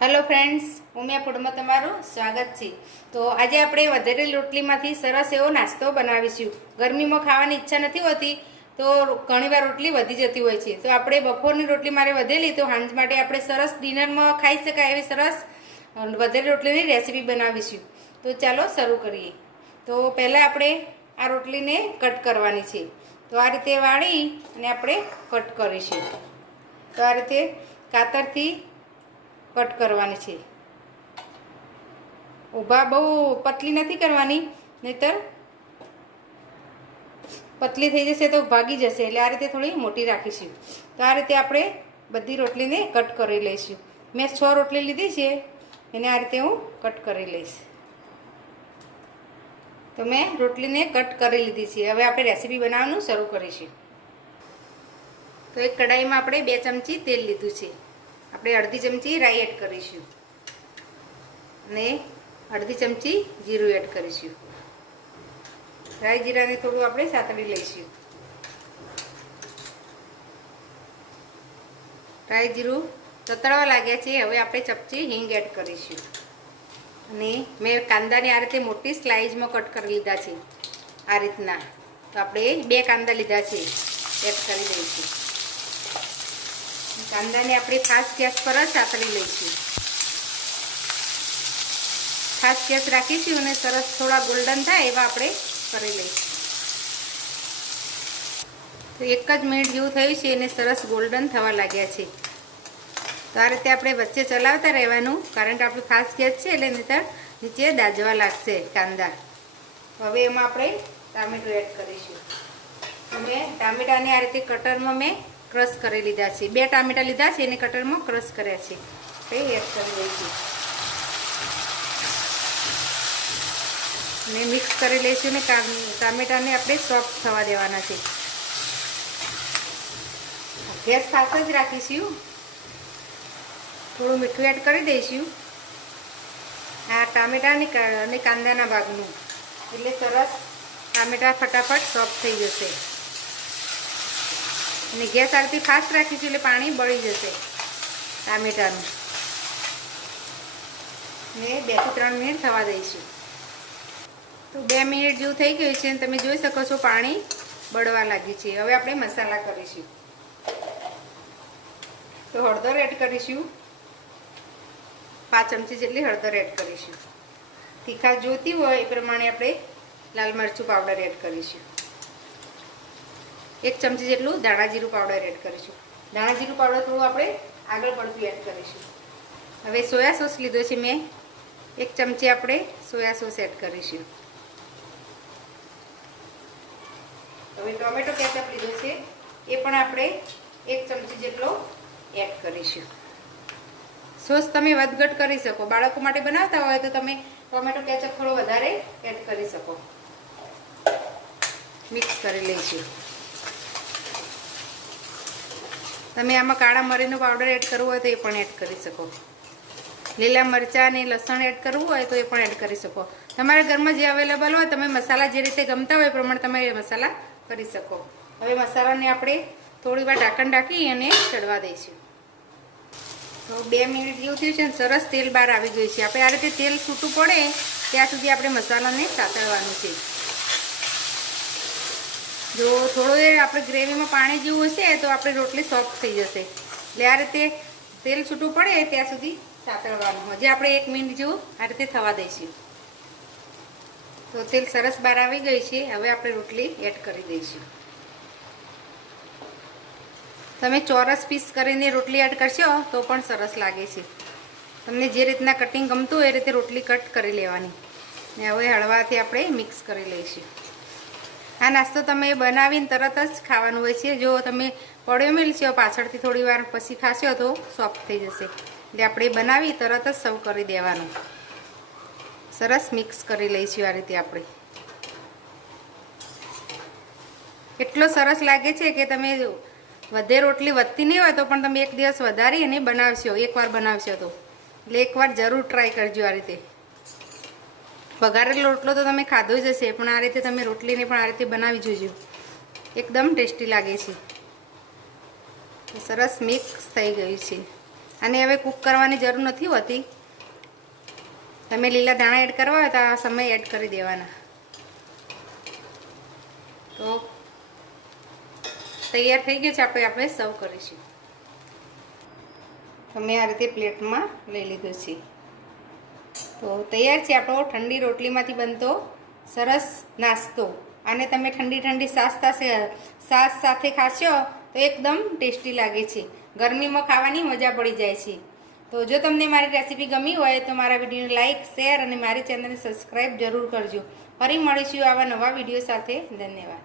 Hello friends, Umiya ફૂડમાં તમારું સ્વાગત છે। તો આજે આપણે વધેલી રોટલીમાંથી સરસ એવો નાસ્તો બનાવીશું। ગરમીમાં ખાવાની ઈચ્છા નથી હોતી તો ઘણીવાર રોટલી વધી જતી હોય છે, તો આપણે બપોરની રોટલી મારે વધેલી તો સાંજ માટે આપણે સરસ ડિનરમાં ખાઈ શકાય એવી સરસ વધેલી રોટલીની રેસીપી બનાવીશું। તો ચાલો શરૂ કરીએ। તો પહેલાં આપણે આ રોટલીને કટ કરવાની છે, તો આ રીતે વાળી અને આપણે કટ કરીશું। તો આ રીતે કાતરથી કટ કરવાની છે। ઊભા બહુ પતલી નથી કરવાની, નહીતર પતલી થઈ જશે તો ભાગી જશે, એટલે આ રીતે થોડી મોટી રાખીશું। તો આ રીતે આપણે બધી રોટલીને કટ કરી લઈશું। મેં 6 રોટલી લીધી છે, એને આ રીતે હું કટ કરી લઈશ। તો મેં રોટલીને કટ કરી લીધી છે। હવે આપણે રેસીપી બનાવવાનું શરૂ કરીશું। તો એક કઢાઈમાં આપણે 2 ચમચી તેલ લીધું છે। આપણે અડધી ચમચી રાઈ એડ કરીશું અને અડધી ચમચી જીરું એડ કરીશું। રાઈ જીરાને થોડું આપણે સાતળી લઈશું। રાઈ જીરું તતડવા લાગ્યા છે, હવે આપણે ચમચી હિંગ એડ કરીશું અને મેં કાંદાને આ રીતે મોટી સ્લાઇસમાં કટ કરી લીધા છે, આ રીતના। તો આપણે 2 કાંદા લીધા છે, એડ કરી દઈશું। કાંદાને આપણે ફાસ્ટ ગેસ પર જ સાતળી લઈશું। ફાસ્ટ ગેસ રાખીશું અને સરસ થોડા ગોલ્ડન થાય એવા આપણે કરી લઈશું। તો 1 જ મિનિટ જેવું થયું છે અને સરસ ગોલ્ડન થવા લાગ્યા છે। તો આ રીતે આપણે વચ્ચે ચલાવતા રહેવાનું, કારણ કે આપણે ફાસ્ટ ગેસ છે એટલે નહીંતર નીચે દાજવા લાગશે કાંદા। હવે એમાં આપણે ટામેટું એડ કરીશું। અને ટામેટાને આ રીતે કટરમાં મેં ક્રશ કરી લીધા છે। 2 ટામેટા લીધા છે એને કટરમાં ક્રશ કર્યા છે, તે એડ કરી દઈશું અને મિક્સ કરી લઈશું ને ટામેટાને આપણે સોફ્ટ થવા દેવાના છે। ગેસ ફાસ્ટ જ રાખીશું। થોડું મીઠું એડ કરી દઈશું આ ટામેટા અને કાંદાના ભાગનું, એટલે સરસ ટામેટા ફટાફટ સોફ્ટ થઈ જશે। અને ગેસ આ રીતે ફાસ્ટ રાખીશું એટલે પાણી બળી જશે ટામેટાનું, ને 2 થી 3 મિનિટ થવા દઈશું। તો 2 મિનિટ જેવું થઈ ગયું છે અને તમે જોઈ શકો છો પાણી બળવા લાગ્યું છે। હવે આપણે મસાલા કરીશું। તો હળદર એડ કરીશું, 5 ચમચી જેટલી હળદર એડ કરીશું। તીખાશ જોઈતી હોય એ પ્રમાણે આપણે લાલ મરચું પાવડર એડ કરીશું। 1 ચમચી જેટલું ધાણા જીરું પાવડર એડ કરીશું। ધાણા જીરું પાવડર થોડું આપણે આગળ પડતું એડ કરીશું। હવે સોયા સોસ લીધો છે મેં, 1 ચમચી આપણે સોયા સોસ એડ કરીશું। હવે ટોમેટો કેચઅપ લીધો છે, એ પણ આપણે 1 ચમચી જેટલો એડ કરીશું। સોસ તમે વધઘટ કરી શકો, બાળકો માટે બનાવતા હોય તો તમે ટોમેટો કેચઅપ થોડો વધારે એડ કરી શકો। મિક્સ કરી લઈશું। તમે આમાં કાળા મરીનો પાવડર એડ કરવો હોય તો એ પણ એડ કરી શકો। લીલા મરચાં અને લસણ એડ કરવું હોય તો એ પણ એડ કરી શકો। તમારા ઘરમાં જે અવેલેબલ હોય, તમે મસાલા જે રીતે ગમતા હોય એ પ્રમાણે તમે એ મસાલા કરી શકો। હવે મસાલાને આપણે થોડી વાર ઢાંકણ ઢાંકી અને ચડવા દઈશું। તો 2 મિનિટ જેવું થયું છે અને સરસ તેલ બહાર આવી ગયું છે। આપણે આ રીતે તેલ છૂટું પડે ત્યાં સુધી આપણે મસાલાને સાતળવાનું છે। જો થોડું આપણે ગ્રેવીમાં પાણી જેવું હશે તો આપણી રોટલી સોફ્ટ થઈ જશે, એટલે આ રીતે તેલ છૂટું પડે ત્યાં સુધી સાતળવાનું। હજી આપણે 1 મિનિટ જેવું આ રીતે થવા દઈશું। તો તેલ સરસ બહાર આવી ગઈ છે, હવે આપણે રોટલી એડ કરી દઈશું। તમે ચોરસ પીસ કરીને રોટલી એડ કરશો તો પણ સરસ લાગે છે। તમને જે રીતના કટિંગ ગમતું હોય એ રીતે રોટલી કટ કરી લેવાની ને હવે હળવાથી આપણે મિક્સ કરી લઈશું। આ નાસ્તો તમે બનાવીને તરત જ ખાવાનું હોય છે। જો તમે પડ્યો મેળશો પાછળથી થોડી વાર પછી ખાશો તો સોફ્ટ થઈ જશે, એટલે આપણે બનાવી તરત જ સર્વ કરી દેવાનું। સરસ મિક્સ કરી લઈશું આ રીતે આપણે। એટલો સરસ લાગે છે કે તમે વધે રોટલી વધતી નહીં હોય તો પણ તમે 1 દિવસ વધારી અને બનાવશો, એકવાર બનાવશો તો, એટલે એકવાર જરૂર ટ્રાય કરજો આ રીતે। વઘારેલો રોટલો તો તમે ખાધો જ હશે, પણ આ રીતે તમે રોટલીને પણ આ રીતે બનાવી જોજો, એકદમ ટેસ્ટી લાગે છે। સરસ મિક્સ થઈ ગયું છે। આને હવે કૂક કરવાની જરૂર નથી હોતી. તમે લીલા ધાણા એડ કરવા હોય તો આ સમય એડ કરી દેવાના. તો તૈયાર થઈ ગયું છે. આપણે સર્વ કરીશું. તમે આ રીતે પ્લેટમાં લઈ લીધું છે. તો તૈયાર છે આપણો ઠંડી રોટલીમાંથી બનતો સરસ નાસ્તો. આને તમે ઠંડી છાશ સાથે ખાશો તો એકદમ ટેસ્ટી લાગે છે. ગરમીમાં ખાવાની મજા પડી જાય છે. તો જો તમને મારી રેસીપી ગમી હોય તો મારા વિડીયોને લાઇક, શેર અને મારી ચેનલને સબસ્ક્રાઈબ જરૂર કરજો. ફરી મળીશું આવા નવા વિડીયો સાથે. ધન્યવાદ.